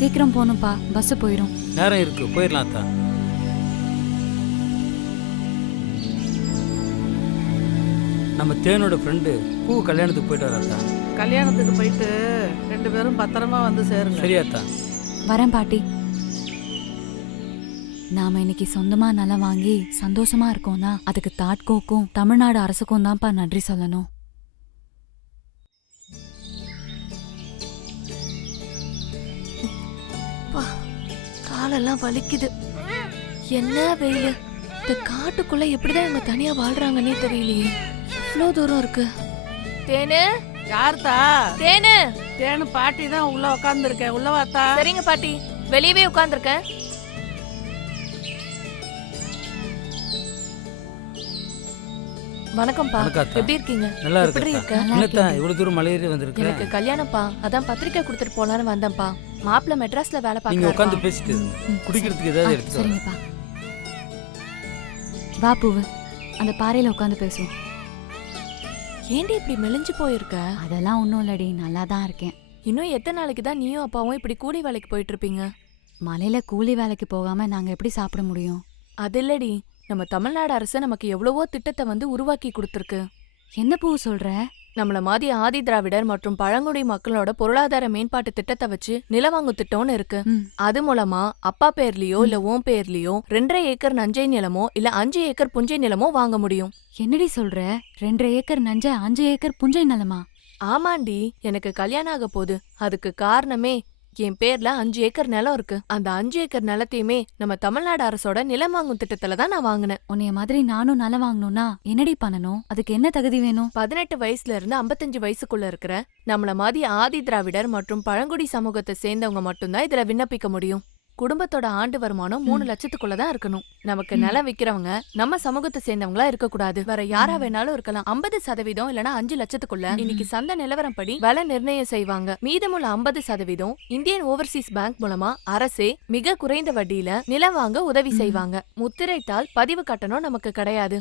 சீக்கிரம் போகணும்ப்பா, பஸ் போயிடும். நேரம் இருக்கு, போயிடலாம் அத்தா. நம்ம தேனோட ஃப்ரெண்டு பூ கல்யாணத்துக்கு போயிட்டு வராத்தா. கல்யாணத்துக்கு போயிட்டு 2 பேரும் பத்திரமா வந்து சேருங்க. சரியாத்தா. வரேன் பாட்டி. நாம இன்னைக்கு சொந்தமா நிலம் வாங்கி சந்தோஷமா இருக்கோம்னா அதுக்கு தாட்கோக்கும் தமிழ்நாடு அரசுக்கும் தான்ப்பா நன்றி சொல்லணும். காலெல்லாம் வலிக்குது. என்ன வெயில்! இந்த காட்டுக்குள்ள எப்படிதான் இவங்க தனியா வாழ்றாங்கன்னே தெரியலையே. இவ்வளோ தூரம் இருக்கு. தேனு யார்த்தா? தேனு தேனு பாட்டி தான் உள்ள உட்காந்துருக்கேன். உள்ள வாத்தா. சரிங்க பாட்டி, வெளியவே உட்கார்ந்துருக்கேன். வணக்கம்ப்பா, எப்படி இருக்கீங்க? நல்லா எப்படி இருக்கு. இருக்க? என்னத்தா இவ்வளவு தூரம் மலையேறி வந்திருக்கேன்? எனக்கு கல்யாணம்ப்பா, அதான் பத்திரிக்கை கொடுத்துட்டு போலான்னு வந்தேன்ப்பா. மாப்பிள்ள மெட்ராஸ்ல வேலை நீங்க பார்க்கறாருப்பா. உட்காந்து பேசிட்டு குடிக்கிறதுக்கு ஏதாவது எடுத்து வரேன். சரிங்கப்பா. வா பூவு, அந்த பாறையில உட்காந்து பேசுவோம். ஏண்டி இப்படி மெலிஞ்சு போயிருக்க? அதெல்லாம் ஒன்றும் இல்லடி, நல்லா தான் இருக்கேன். இன்னும் எத்தனை நாளைக்கு தான் நீயும் அப்பாவும் இப்படி கூலி வேலைக்கு போயிட்டு இருப்பீங்க? மலையில கூலி வேலைக்கு போகாம நாங்க எப்படி சாப்பிட முடியும்? அது இல்லடி, நம்ம தமிழ்நாடு அரசு நமக்கு எவ்வளவோ திட்டத்தை வந்து உருவாக்கி கொடுத்துருக்கு. என்ன பூ சொல்ற? நம்மள மாதிரி ஆதி திராவிடர் மற்றும் பழங்குடி மக்களோட பொருளாதார மேம்பாட்டு திட்டத்தை வச்சு நிலவாங்கு திட்டம்னு இருக்கு. அது மூலமா அப்பா பேர்லயோ இல்ல உன் பேர்லயோ 2.5 ஏக்கர் நஞ்சை நிலமோ இல்ல 5 ஏக்கர் புஞ்சை நிலமோ வாங்க முடியும். என்னடி சொல்ற? 2.5 ஏக்கர் நஞ்ச 5 ஏக்கர் புஞ்சை நிலமா? ஆமாண்டி, எனக்கு கல்யாணம் ஆக போகுது. அதுக்கு காரணமே என் பேர்ல 5 ஏக்கர் நிலம் இருக்கு. அந்த 5 ஏக்கர் நிலத்தையுமே நம்ம தமிழ்நாடு அரசோட நிலம் வாங்கும் திட்டத்துல தான் நான் வாங்கினேன். உன்னைய மாதிரி நானும் நிலம் வாங்கணும்னா என்னடி பண்ணணும்? அதுக்கு என்ன தகுதி வேணும்? 18 வயசுல இருந்து 55 வயசுக்குள்ள இருக்கிற நம்மள மாதிரி ஆதி திராவிடர் மற்றும் பழங்குடி சமூகத்தை சேர்ந்தவங்க மட்டும்தான் இதுல விண்ணப்பிக்க முடியும். குடும்பத்தோட ஆண்டு வருமானம் 3 லட்சத்துக்குள்ளதான் இருக்கணும். நமக்கு நிலம் விக்கிறவங்க நம்ம சமூகத்தை சேர்ந்தவங்களா இருக்க கூடாது. வேற யாரா வேணாலும் இருக்கலாம். 50% இல்லனா 5 லட்சத்துக்குள்ள இன்னைக்கு சந்தை நிலவரம் படி விலை நிர்ணயம் செய்வாங்க. மீதமுள்ள 50% இந்தியன் ஓவர்சீஸ் பேங்க் மூலமா அரசே மிக குறைந்த வட்டியில நிலம் வாங்க உதவி செய்வாங்க. முத்திரைத்தாள் பதிவு கட்டணம் நமக்கு கிடையாது.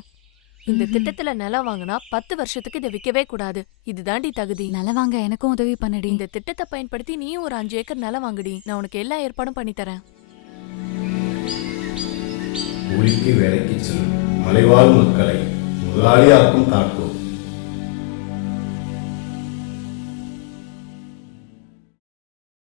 இந்த திட்டத்துல நிலம் வாங்கினா 10 வருஷத்துக்கு இதை விற்கவே கூடாது. இதுதாண்டி தகுதி. நிலம் வாங்க எனக்கும் உதவி பண்ணடி. இந்த திட்டத்தை பயன்படுத்தி நீயும் ஒரு 5 ஏக்கர் நிலம் வாங்குடி. நான் உனக்கு எல்லா ஏற்பாடும் பண்ணி தரேன். கூலிக்கு வேலைக்கு செல்லும் மலைவாழ் மக்களை முதலாளியாக்கும் தாட்கோ